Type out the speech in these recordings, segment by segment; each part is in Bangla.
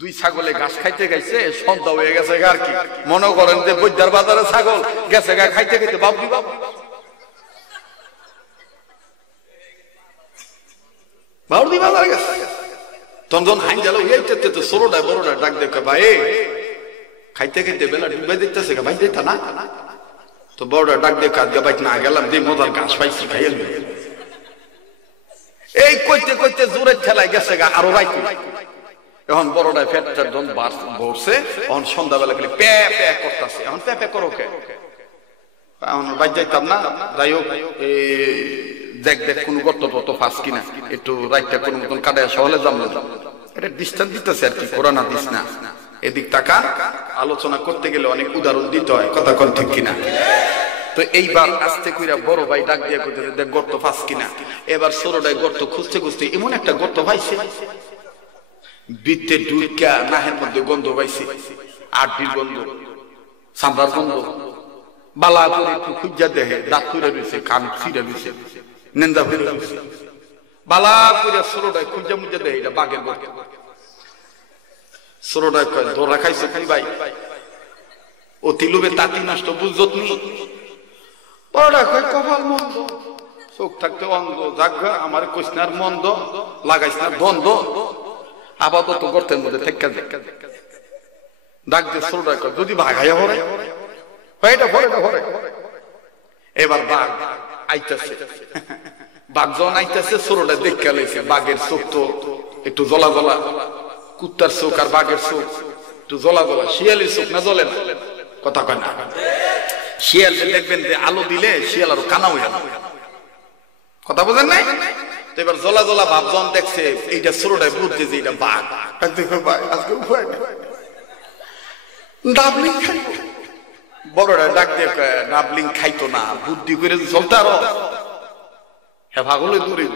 দুই ছাগলে ঘাস খাইতে গেছে, সন্ধ্যা হয়ে গেছে আর কি, মনে করেন যে বৈদ্যার বাজারে ছাগল গেছে গা খাইতে খাইতে বাবরি বাপ বাবরি বাজারে গেছে। তখন হাইন জ্বালা হইয়াইতে তো ষোলোটায় বড়টা ডাক দেখে, ভাই খাইতে খাইতে বেলা ডুবে দিতেছে ভাই দিতা না, তো বড়টা ডাক দেখে আজকে ভাই না গেলাম যে মজার ঘাস পাইছি খাইয়াল। এই কইতে কইতে জোরে ঠেলায় গেছে গা আরো ভাই। এখন বড়টায় ফেটটার যখন ভরছে, এখন সন্ধ্যাবেলা খালি প্যা প্যা করতেছে। এখন প্যা প্যা করো কে, এখন বাই যাইতাম না, যাই হোক দেখ দেখ কোন গর্ত টর্ত ফাঁস কিনা, একটু রাইটটা কোন মতন কাটায় সহলে যাবো, এটা ডিস্টান্স দিতেছে আর কি, কোরআনা দিস না এদিক টাকা। আলোচনা করতে গেলে অনেক উদাহরণ দিতে হয়, কথা কোন ঠিক কিনা। তো এইবার আস্তে কইরা বড় ভাই ডাক দিয়ে কইতেছে দেখ গর্ত ফাঁস কিনা। এবার ছোটটায় গর্ত খুঁজতে খুঁজতে এমন একটা গর্ত পাইছে, বিতে ডুইকা নাহের মধ্যে গন্ধ পাইছে, আটটির গন্ধ, সামরার গন্ধ। বালা করে একটু খুঁজা দেখে দাঁত ফিরে রয়েছে, কান ফিরে রয়েছে, নেন্দা ফিরে রয়েছে। বালা করে ছোটটায় খুঁজা মুজা দেখে এটা বাঘের গর্ত। ছোটটায় কয় ধরা খাইছে খাই ভাই, অতি লোভে তাঁতি নষ্ট বুঝত নি। বড়টা কয় কপাল মন্দ, চোখ থাকতে অন্ধ, জাগা আমার কইসনার মন্দ, লাগাইস না দ্বন্দ্ব, আপাতত গর্তের মধ্যে থেকে ডাক দিয়ে ছোটটা কয় যদি ভাগাইয়া ভরে এটা ভরে ভরে। এবার বাঘ আইতাছে, বাঘ যখন আইতাছে ছোটটা দেখে লাইছে, বাঘের চোখ তো একটু জ্বলা জ্বলা, কুত্তার চোখ আর বাঘের চোখ একটু জ্বলা জ্বলা, শিয়ালের চোখ না জ্বলে না, কথা কয় না। শিয়াল দেখবেন যে আলো দিলে শিয়াল আরো কানা হয়ে যাবে, কথা বোঝেন নাই। তো এবার জ্বলা জ্বলা ভাব যখন দেখছে, এইটা ছোটটায় বুঝছে যে এটা বাঘ। দেখো ভাই আজকে উপায় নেই, ডাবলিং খাইতো। বড়টা ডাক দিয়ে ডাবলিং খাইতো না, বুদ্ধি করে চলতে আরো হ্যাঁ ভাগলে দূরে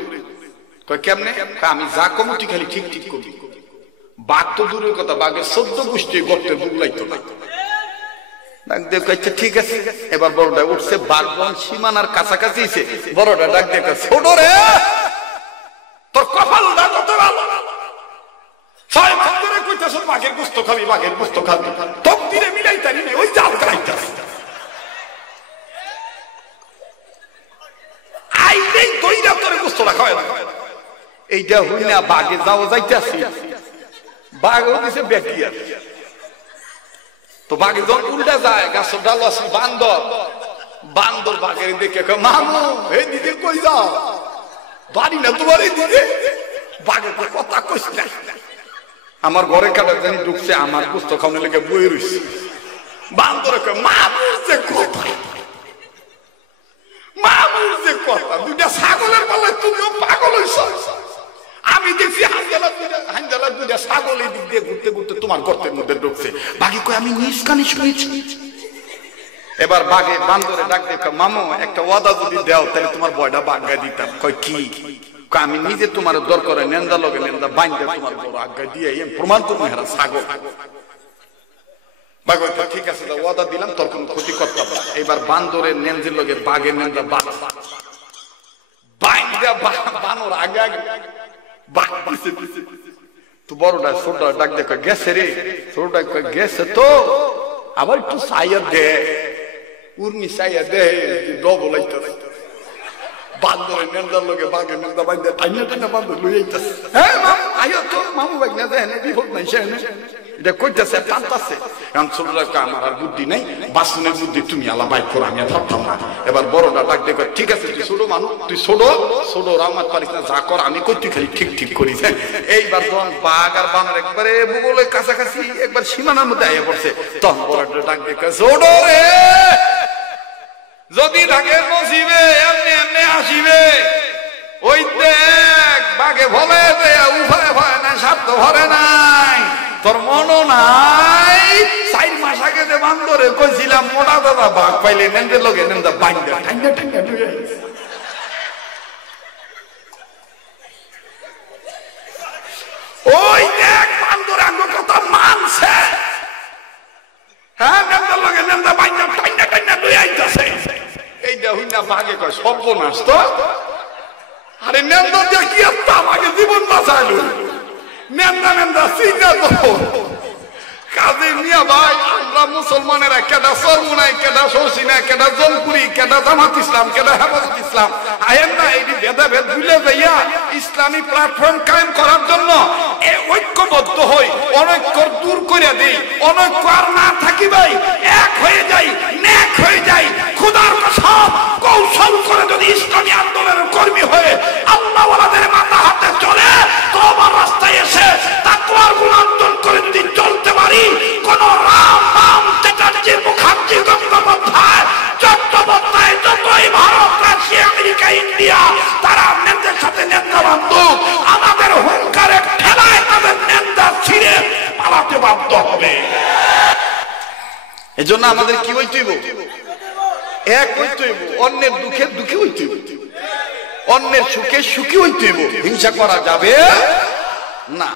কয় কেমনে, আমি যা কমটি খালি ঠিক ঠিক করি। বাঘ তো দূরের কথা, বাঘের 14 গোষ্ঠী গর্তে বুগলাইতো না। ডাক দিয়ে কইছে ঠিক আছে। এবার বড়টা উঠছে, বাঘ যখন সীমানার কাছাকাছি এসে বড়টা ডাক দিয়ে ছোট রে তোর কপালটা কত ভালো, 6 মাস ধরে কইতাছ বাঘের গোশত খাবি, বাঘের গোশত খাবি, তকদিরে মিলাইতারি না, ওই জাল খাইতাছ। আইলেই দইরা তোর গোশতটা খাওয়াই না। এইটা হই না বাঘে যাও যাইতাছি, বাঘ হইছে ব্যাকটিরিয়া। তো বাঘে যখন উল্টা যায়, গাছের ডাল আছে বান্দর, বান্দর বাঘের দেখে মামু এই দিদি কই যাও, বাড়ি না তোমার এই দিদি। বাঘের কথা কইস না, আমার ঘরে কাটা জানি ঢুকছে, আমার গোশত খাওয়ানোর লেগে বই রইছে। বান্দরে কয় মামুর যে কথা, মামুর যে কথা, দুইটা ছাগলের বলে তুমিও পাগল হইছ। আমি দেখছি হাঞ্জালা দুইটা ছাগল এই দিক দিয়ে ঘুরতে ঘুরতে তোমার গর্তের মধ্যে ঢুকছে। বাঘে কয় আমি নিজ কানে শুনেছি। এবার বাঘে বান্দরে ডাক দেখো মামু একটা ওয়াদা যদি দাও তাহলে তোমার বয়টা বাঘায় দিতাম। কয় কি, আমি নিজে তোমার দরকার নেন্দা লগে নেন্দা বাইন্দা তোমার বড় আজ্ঞা দিয়ে প্রমাণ করবো হেরা ছাগল। বাঘ ঠিক আছে ওয়াদা দিলাম, তোর কোনো ক্ষতি করতাম না। এবার বান্দরের নেন্দের লগে বাঘের নেন্দা বাইন্দা বানর আগে আগে বাঘ পিছে পিছে। তো বড়টা ছোটটা ডাক দেখো গেছে রে, ছোটটা গেছে তো আবার একটু চাইয়া দে, উর্মি চাইয়া দে, ডবল আইতে বান্দরের নেন্দার লগে বাঘের নেন্দা বাইন্দা টাইনা টাইনা বান্দর লই আইতাছে। হ্যাঁ মামু আইও তো, মামু ভাই না দেন বিপদ নাই সে এটা কইতাছে টানতাছে। কারণ ছোটরা আমার আর বুদ্ধি নাই, বাসনের বুদ্ধি তুমি আলা বাইক করো, আমি আর ভাবতাম না। এবার বড়টা ডাক দেখো ঠিক আছে তুই ছোট মানুষ, তুই ছোট ছোট রামাত পারিস না, যা কর আমি করতে খালি ঠিক ঠিক করিস। এইবার যখন বাঘ আর বানর একবারে ভূগোলের কাছাকাছি একবার সীমানার মধ্যে আইয়া পড়ছে, তখন বড়টা ডাক দেখো ছোট রে যদি ঢাকের নসিবে এমনি এমনি আসিবে, ওই দেখ বাঘে ভলে উভয় ভয় না, সাধ্য ভরে নাই, তোর মনও নাই। 4 মাস আগে যে বান্দরে কইছিলাম মোটা দাদা বাঘ পাইলে নেন্দে লগে নেন্দা বাইন্দা টাইন্দা টাইন্দা লইয়া ওই দেখ বান্দরে আঙ্গ কথা মানছে। হ্যাঁ নেন্দা লগে নেন্দা বাইন্দা টাইন্দা টাইন্দা লইয়া আইতাছে। এইটা হই না বাঘে কয় সর্বনাশ তো, আরে নেন্দা দিয়ে কি একটা আমাকে জীবন বাঁচাইলো, নেন্দা নেন্দা চিন্তা তো মিয়া ভাই আমরা মুসলমানেরা কেডা সরমুনাই, কেডা শৌসিনা, কেডা জলপুরি, কেডা জামাত ইসলাম, কেডা হেফাজত ইসলাম আয়েন না এই ভেদাভেদ ভুলে যাইয়া ইসলামী প্ল্যাটফর্ম কায়েম করার জন্য ঐক্যবদ্ধ হই, অনৈক্য দূর করে দিই, অনৈক্য আর না থাকি ভাই, এক হয়ে যাই, নেক হয়ে যাই। খোদার কসম কৌশল করে যদি ইসলামী আন্দোলনের কর্মী হয়ে আল্লাহওয়ালাদের মাথা হাতে চলে তওবার রাস্তায় এসে তাকওয়ার গুণান্তর করে যদি চলতে পারি, কোন রাম রাম চ্যাটার্জি, মুখার্জি, গঙ্গোপাধ্যায়, চট্টোপাধ্যায়, যতই ভারত, রাশিয়া, আমেরিকা, ইন্ডিয়া তারা নেতার সাথে নেতা বান্ধব আমাদের হুঙ্কারে ঠেলায় তাদের নেতা ছিঁড়ে পালাতে বাধ্য হবে। এজন্য আমাদের কি হইতে হইব? এক হইতে হইব, অন্যের দুঃখে দুঃখী হইতে হইব, অন্যের সুখে সুখী হইতে হইব। হিংসা করা যাবে না।